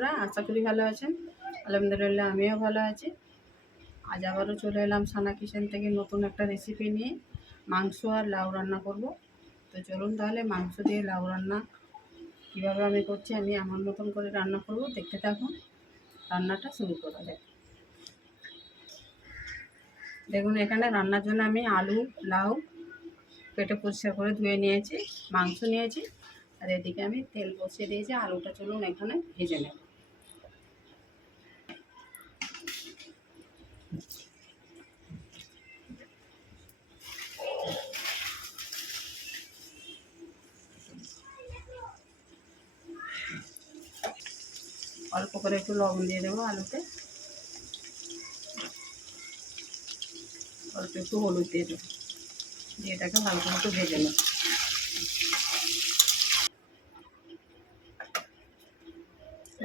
বন্ধুরা, আশা করি ভালো আছেন। আলহামদুলিল্লাহ, আমিও ভালো আছি। আজ আবারও চলে এলাম সানা কিচেন থেকে নতুন একটা রেসিপি নিয়ে। মাংস আর লাউ রান্না করব। তো চলুন তাহলে মাংস দিয়ে লাউ রান্না কীভাবে আমি করছি, আমি আমার মতন করে রান্না করব। দেখতে থাকুন, রান্নাটা শুরু করা যায় দেখুন, এখানে রান্নার জন্য আমি আলু, লাউ কেটে পরিষ্কার করে ধুয়ে নিয়েছি, মাংস নিয়েছি। আর এদিকে আমি তেল বসিয়ে দিয়েছি। আলুটা চলুন এখানে ভেজে নেব। অল্প করে একটু লবণ দিয়ে দেবো আলুতে। অল্প একটু হলুদ দিয়ে দেবো। দিয়ে এটাকে ভালো করে একটু ভেজে নেব।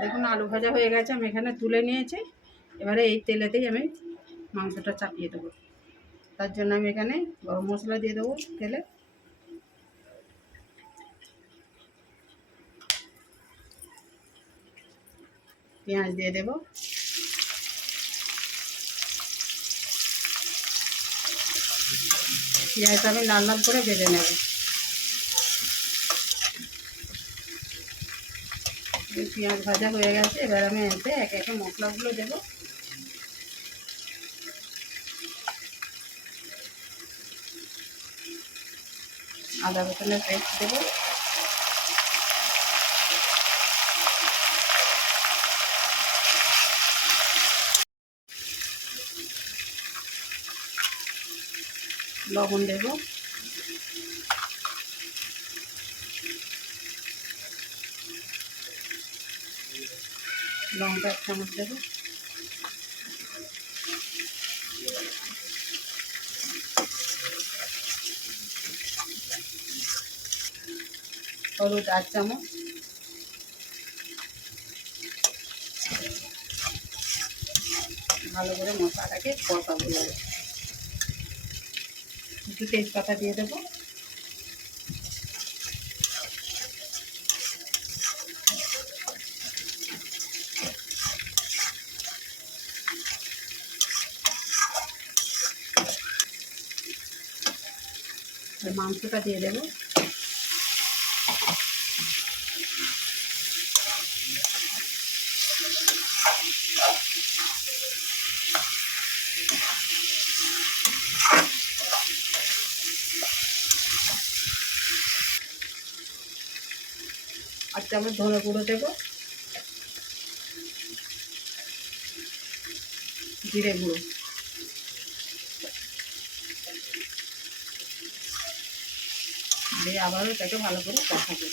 দেখুন, আলু ভাজা হয়ে গেছে, আমি এখানে তুলে নিয়েছি। এবারে এই তেলেতেই আমি মাংসটা চাপিয়ে দেবো। তার জন্য আমি এখানে গরম মশলা দিয়ে দেবো তেলে। পেঁয়াজ দিয়ে দেবো। পেঁয়াজটা আমি লাল লাল করে ভেজে নেব। পেঁয়াজ ভাজা হয়ে গেছে, এবার আমি এতে এক একে মশলাগুলো দেবো। আদা রসুনের পেস্ট দেবো। লবণ দেবো। লঙ্কা এক চামচ দেবো। হলুদ আট চামচ। ভালো করে মশলাটাকে কষাবো। একটু তেজপাতা দিয়ে দেবো। মাংসটা দিয়ে দেবো। চামচ ধনে গুঁড়ো দেবো। জিরে গুঁড়ো। দিয়ে আবারও এটাকে ভালো করে কষাবো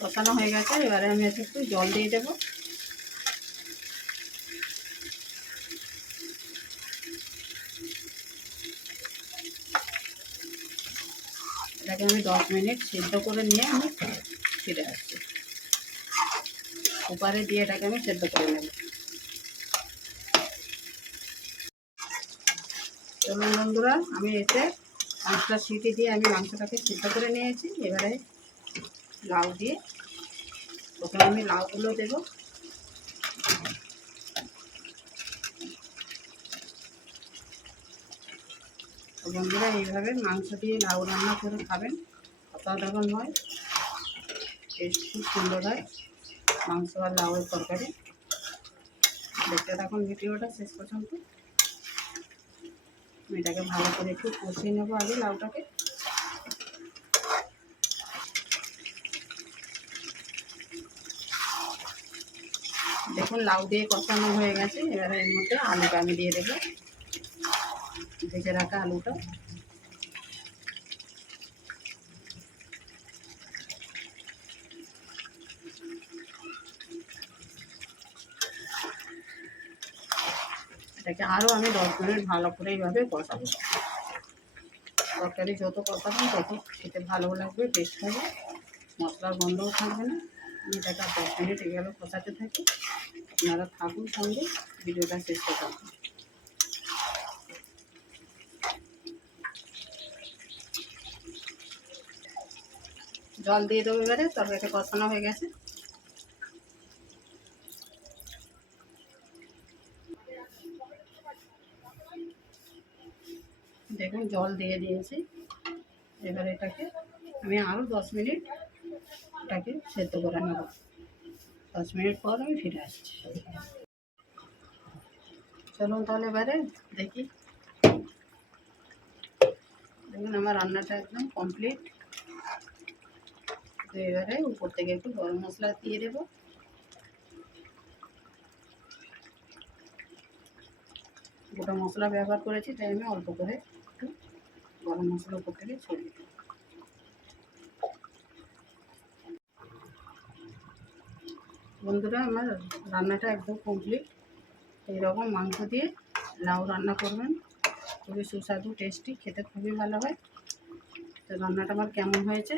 কষানো হয়ে গেছে, এবারে আমি একটু জল দিয়ে দেবো। এটাকে আমি দশ মিনিট সেদ্ধ করে নিয়ে আমি ফিরে আসছি। কুকারে দিয়ে এটাকে আমি সেদ্ধ করে নেব। চলুন বন্ধুরা, আমি এতে পাঁচটা সিটি দিয়ে আমি মাংসটাকে সিদ্ধ করে নিয়েছি। এবারে লাউ দিয়ে প্রথমে আমি লাউগুলো দেব। বন্ধুরা, এইভাবে মাংস দিয়ে লাউ রান্না করে খাবেন। অসাধারণ হয় টেস্ট খুব সুন্দর হয় মাংস আর লাউয়ের তরকারি। দেখতে থাকুন ভিডিওটা শেষ পর্যন্ত। এটাকে ভালো করে একটু কষিয়ে নেব আগে লাউটাকে। দেখুন, লাউ দিয়ে কষানো হয়ে গেছে। এবারে এর মধ্যে আলুটা আমি দিয়ে দেবো। ভেজে রাখা আলুটা। এটাকে আরও আমি দশ মিনিট ভালো করে এইভাবে কষাবো। তরকারি যত কষাবেন তত খেতে ভালো লাগবে টেস্ট হবে মশলার গন্ধও থাকবে না। আমি এটাকে দশ মিনিট এইভাবে কষাতে থাকি। আপনারা থাকুন সঙ্গে, ভিডিওটা শেষ করতে জল দিয়ে দেবো এবারে, তরকারিটা কষানো হয়ে গেছে। দেখুন, জল দিয়ে দিয়েছি। এবার এটাকে আমি আরও দশ মিনিট এটাকে সেদ্ধ করে নেব। দশ মিনিট পর আমি ফিরে আসছি। চলুন তাহলে এবারে দেখি। দেখুন, আমার রান্নাটা একদম কমপ্লিট তো এবারে উপর থেকে একটু গরম মশলা দিয়ে দেবো। গোটা মশলা ব্যবহার করেছি, তাই আমি অল্প করে একটু গরম মশলা উপর থেকে ছড়িয়ে দেবো। বন্ধুরা, আমার রান্নাটা একদম কমপ্লিট এইরকম মাংস দিয়ে লাউ রান্না করবেন। খুবই সুস্বাদু টেস্টি খেতে খুবই ভালো হয়। তো রান্নাটা আমার কেমন হয়েছে?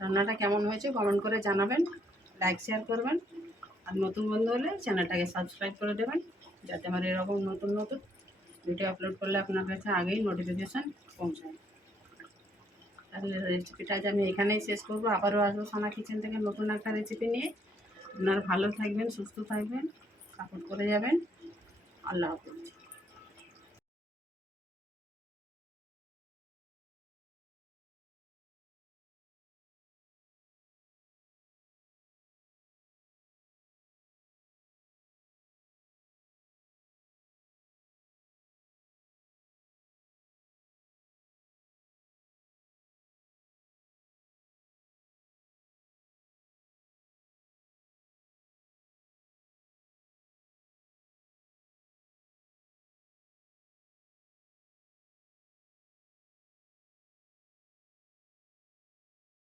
রান্নাটা কেমন হয়েছে কমেন্ট করে জানাবেন লাইক শেয়ার করবেন, আর নতুন বন্ধু হলে চ্যানেলটাকে সাবস্ক্রাইব করে দেবেন, যাতে আমার এরকম নতুন নতুন ভিডিও আপলোড করলে আপনার কাছে আগেই নোটিফিকেশান পৌঁছায়। তাহলে রেসিপিটা আজ আমি এখানেই শেষ করব, আবারও আসব সোনা কিচেন থেকে নতুন একটা রেসিপি নিয়ে। আপনারা ভালো থাকবেন, সুস্থ থাকবেন সাপোর্ট করে যাবেন। আল্লাহ হাফিজ।